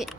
sikit.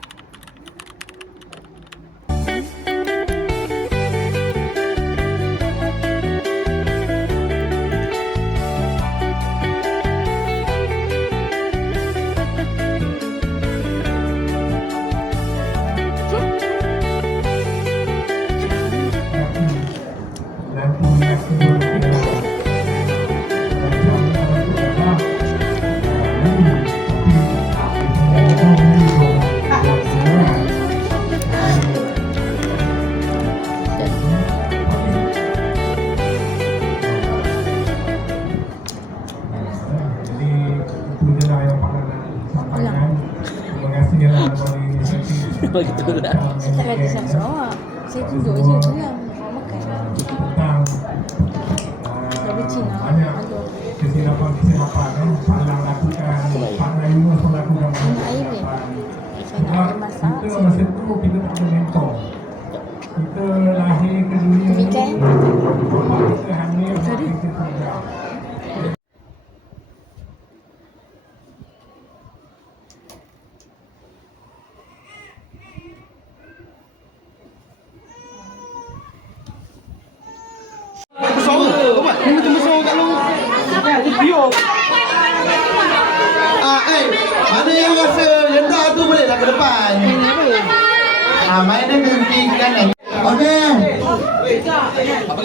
Begitulah. Saya tak kata siap Sarawak. Saya tunjuk je tu lah. Orang makan. Dari Cina. Aduh. Minyak air ni. Saya nak air masak. Kita lahir ke dunia ni, Ikan. kita hamil Sorry. Mana yang rasa rendah tu bolehlah ke depan. Main dia ke kiri kanan. Okey.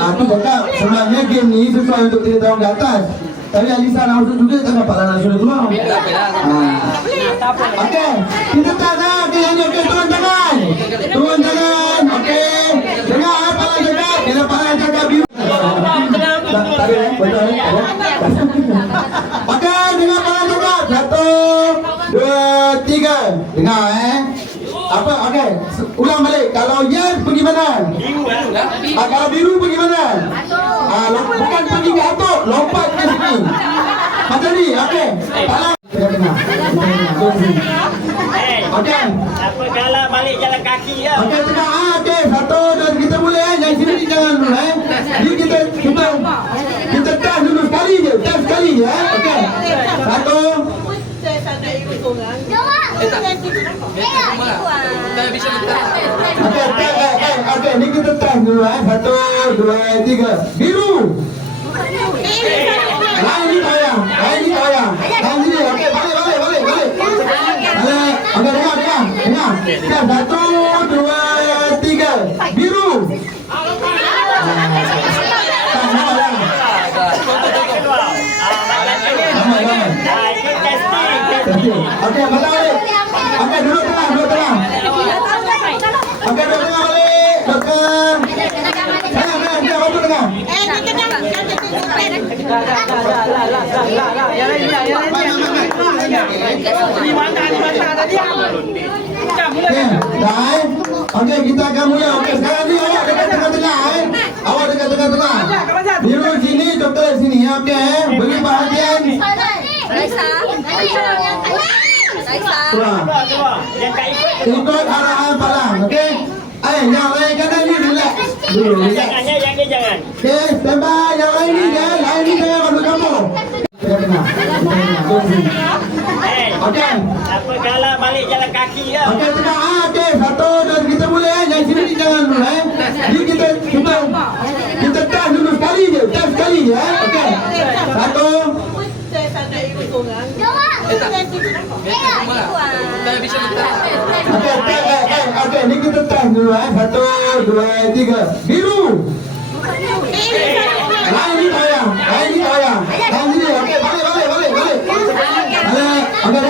Aku cakap sebenarnya game ni sesuai untuk 3 tahun ke atas. Tapi Alisa nak masuk juga tak dapatlah nak suruh keluar. Okey. Kita tak nak yang okey turun tangan. Turun tangan. Okey. Dengar apa nak cakap. Bila pala cakap biru. Tak ada betul. Okey, dengar pala cakap. 1 2 3. Dengar Apa? Okey. Ulang balik. Kalau yes pergi mana? Biru lah. Kalau biru pergi mana? Bukan pergi ke atuk, lompat ke sini. Macam ni. Okey. Pala dengar. Okey. Apa kalau balik jalan kaki je. Okey, tengah. Okey, 1 2 kita boleh Yang sini ni jangan dulu Ni kita test dulu sekali je. Test sekali je Okey. 1 Okey, ni kita test dulu 1 2 3. Biru. Lain ni tayang. Lain sini. Okey, balik. Okey, dengar. Dah 1 2 3. Biru. Okey, balik. Okey, duduk tengah. Okey, duduk tengah balik. Doktor. Saya duduk tengah. Dah. Okey, kita akan mula. Okey, sekarang ni awak dekat tengah-tengah Awak dekat tengah-tengah. Biru sini, coklat sini. Okey, beri perhatian. Yang tak ikut Ikut arahan palang. Okey. Yang lain kanan ni relax. Dulu relax. yang ni jangan. Okey, standby. Yang lain ni jangan masuk kampung. Tengah. Okey. Apa kalau balik jalan kaki je. Okey, tengah. Okey, 1 2 kita boleh Yang sini ni jangan dulu Ni kita test dulu sekali je. Okey. 1 Okey, ni kita test dulu 1 2 3. Biru. Lain ni tayang. Lain sini. Okey, balik. Okey,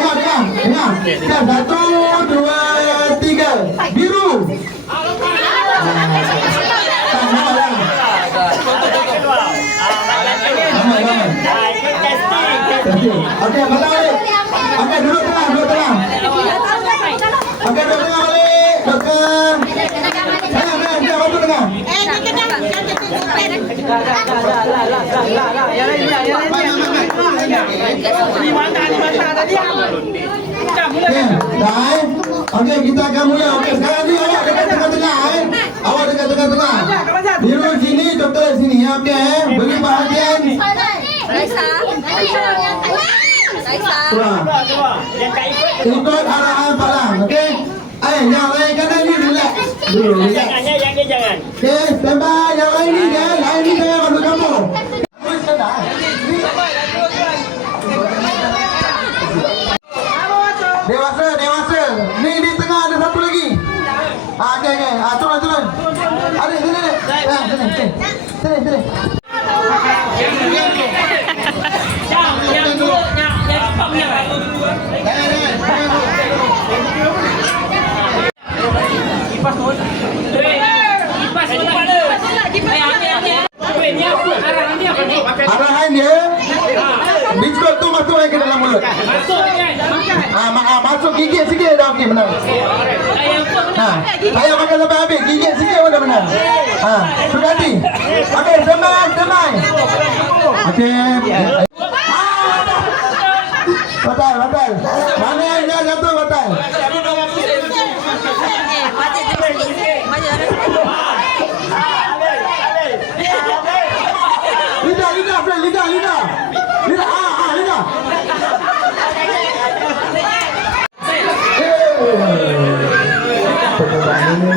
dengar. Dah 1 2 3. Biru. Okey, balik. Okey, duduk tengah. Okey, duduk tengah balik. Doktor. Saya duduk tengah. Dah. Okey, kita akan mula. Okey, sekarang ni awak dekat tengah-tengah Biru sini, coklat sini. Okey, beri perhatian. Yang tak ikut Ikut arahan palang. Okey. yang lain kanan ni relax. Dulu relax. Jangan ya, yang ni jangan. Okey, standby. Yang lain ni dia, lain ni jangan masuk kampung. Dewasa, dewasa. Ni di tengah ada satu lagi. Okey, okey. Turun, turun. Ada sini, sini. Sini, sini. Sini. Arahan dia, biskut tu masuk ke dalam mulut. Masuk gigit sikit dah okey menang. Saya makan sampai habis, gigit sikit pun dah menang. Sudah hati. Okey, semai, semai. Okey. Batal, batal. Mana yang dah jatuh batal? Lidah, lidah, friend, lidah, lidah. Lidah, lidah.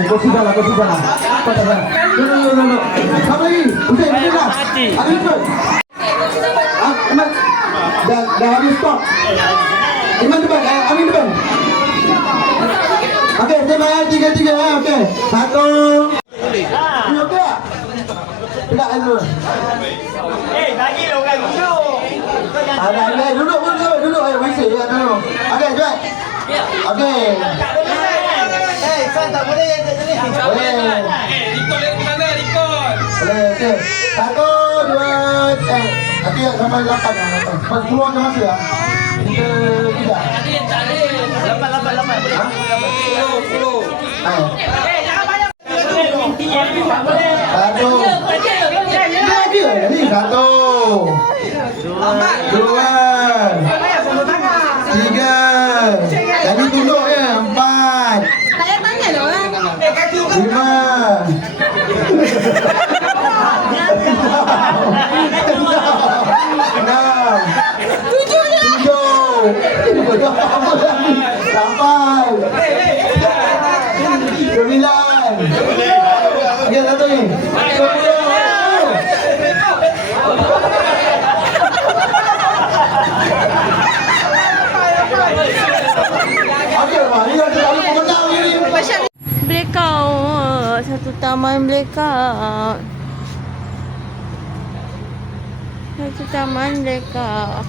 Kursi sana, kursi sana. Tunggu. Apa lagi? Hussein, Hussein dah. Ada ikut. Iman. Dah habis stok. Iman depan, Amin depan. Okey, saya bayar 3-3 okey. 1. Ini okey tak? Tidak, dulu. Bagi lo orang duduk. Ada, duduk pun duduk. Masih ya dulu. Okey, cepat. Okey. Tak boleh yang kat sini. Boleh. Boleh, okey. 1, 2, nanti sampai 8 dah. Keluar ke masa lah. 3. 8. Boleh. 10. Satu. Ni 1. 2. 3. Jadi tunduk ya. 4. Saya tanya dah orang. 5. 6. 7. 8. 9. Ya, satu ni. 10. Blackout. Satu taman blackout. Satu taman blackout.